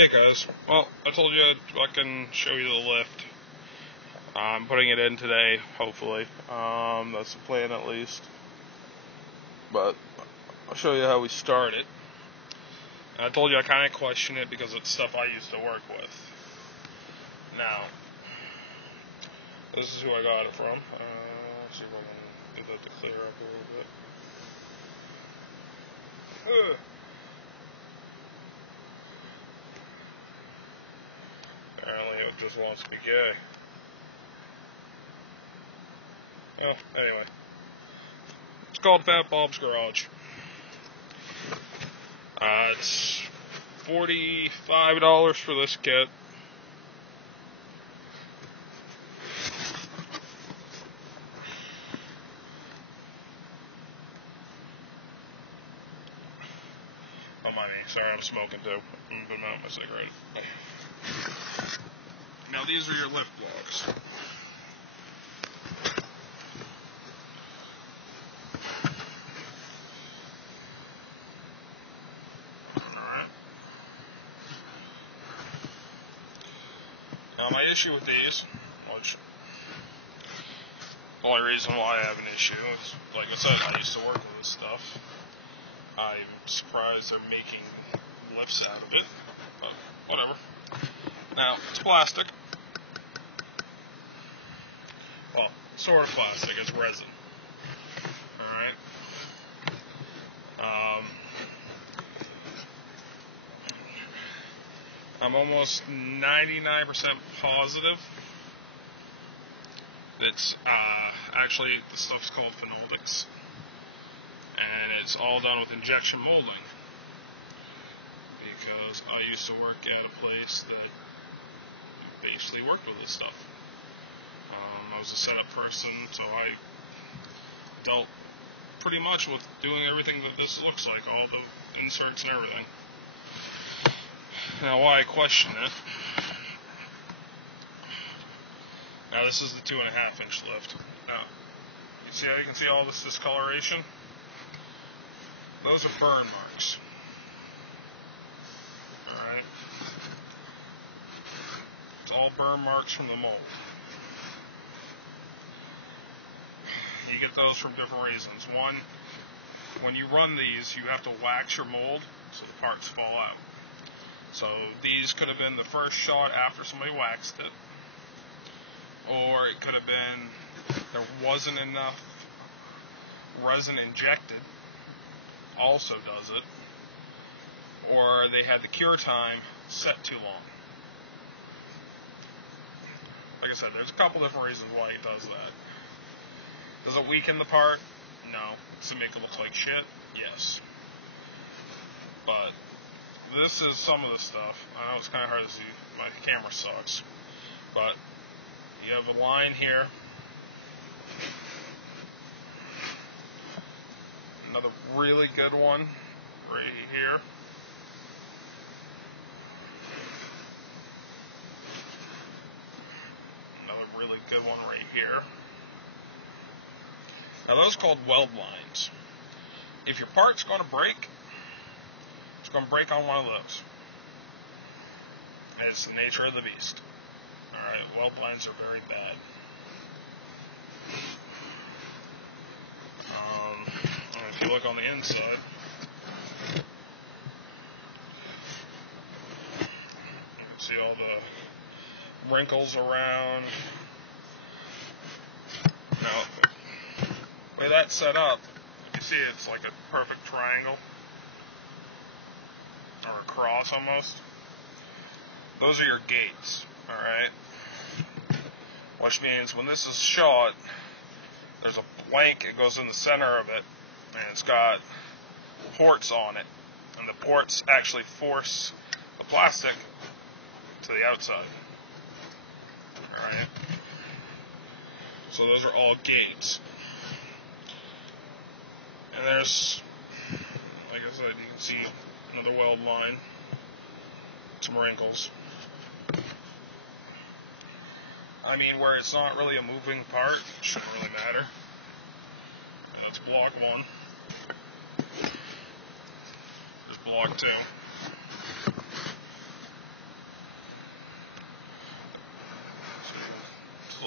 Hey guys, well, I told you I'd fucking show you the lift. I'm putting it in today, hopefully. That's the plan at least. But I'll show you how we start it. And I told you I kind of question it because it's stuff I used to work with. Now, this is who I got it from. Let's see if I can get that to clear up a little bit. Apparently it just wants to be gay. Well, anyway. It's called Fat Bob's Garage. It's $45 for this kit. Oh, my knee. Sorry, I'm smoking too. I'm putting out my cigarette. Now, these are your lift blocks. Now, my issue with these, which the only reason why I have an issue is, like I said, I used to work with this stuff. I'm surprised they're making lifts out of it, but whatever. Now, it's plastic. Well, sort of plastic, it's resin. Alright? I'm almost 99% positive it's actually, the stuff's called phenoldics, and it's all done with injection molding, because I used to work at a place that basically worked with this stuff. I was a setup person, so I dealt pretty much with doing everything that this looks like, all the inserts and everything. Now, why I question it. Now, this is the 2.5 inch lift. Now, you see how you can see all this discoloration? Those are burn marks. Alright? It's all burn marks from the mold. You get those from different reasons. One, when you run these, you have to wax your mold so the parts fall out. So these could have been the first shot after somebody waxed it, or it could have been there wasn't enough resin injected, also does it, or they had the cure time set too long. Like I said, there's a couple different reasons why it does that. Does it weaken the part? No. Does it make it look like shit? Yes. But this is some of the stuff. I know it's kind of hard to see. My camera sucks. But you have a line here. Another really good one right here. Another really good one right here. Now, those are called weld lines. If your part's going to break, it's going to break on one of those. And it's the nature of the beast. Alright, weld lines are very bad. And if you look on the inside, you can see all the wrinkles around. Now, the way that's set up, you see it's like a perfect triangle, or a cross almost. Those are your gates, alright? Which means when this is shot, there's a blank that goes in the center of it, and it's got ports on it, and the ports actually force the plastic to the outside. Alright? So those are all gates. And there's, like I said, you can see another weld line, some wrinkles. I mean, where it's not really a moving part, it shouldn't really matter. And that's block 1. There's block 2.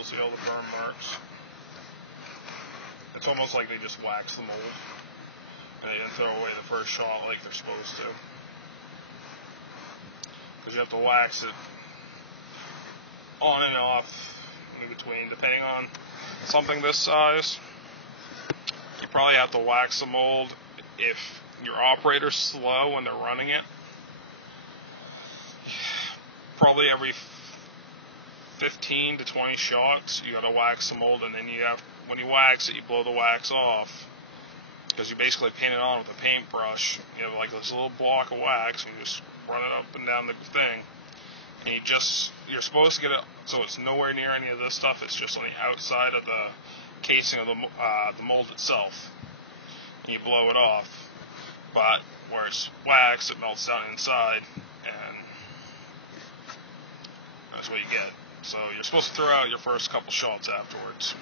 still see all the burn marks. It's almost like they just wax the mold. And they didn't throw away the first shot like they're supposed to. Because you have to wax it on and off in between, depending on something this size. You probably have to wax the mold if your operator's slow when they're running it. Probably every 15 to 20 shots, you gotta wax the mold, and then when you wax it, you blow the wax off. Because you basically paint it on with a paintbrush. You have like this little block of wax, and you just run it up and down the thing. And you're supposed to get it so it's nowhere near any of this stuff. It's just on the outside of the casing of the mold itself. And you blow it off. But where it's wax, it melts down inside, and that's what you get. So you're supposed to throw out your first couple shots afterwards.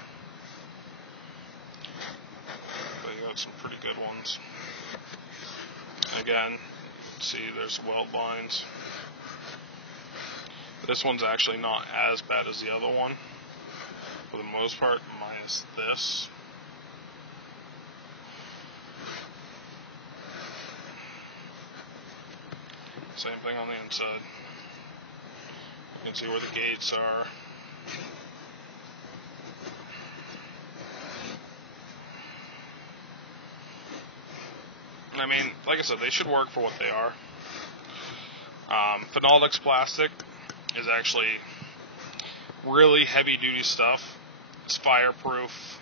But you got some pretty good ones. Again, you can see there's weld lines. This one's actually not as bad as the other one, for the most part, minus this. Same thing on the inside. You can see where the gates are. I mean, like I said, they should work for what they are. Phenolix plastic is actually really heavy-duty stuff. It's fireproof.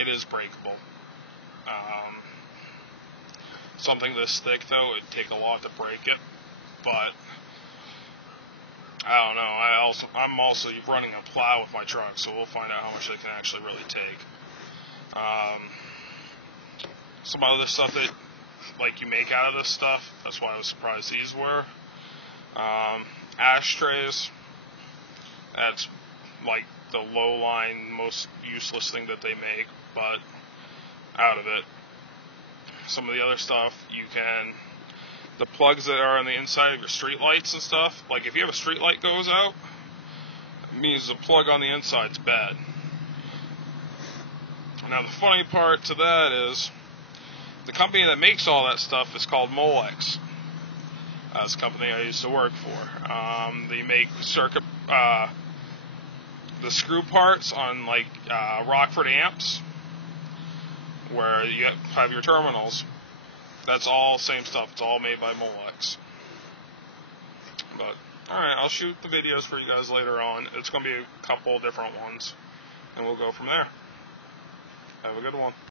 It is breakable. Something this thick, though, it'd take a lot to break it. But I don't know. I'm also running a plow with my truck, so we'll find out how much they can actually really take. Some other stuff that you make out of this stuff. That's why I was surprised these were. Ashtrays. That's like the low line, most useless thing that they make, but out of it. Some of the other stuff the plugs that are on the inside of your street lights and stuff, like if you have a street light goes out, it means the plug on the inside's bad. Now the funny part to that is, the company that makes all that stuff is called Molex. That's the company I used to work for. They make the screw parts on Rockford amps, where you have your terminals. That's all same stuff. It's all made by Molex. But alright, I'll shoot the videos for you guys later on. It's going to be a couple different ones, and we'll go from there. Have a good one.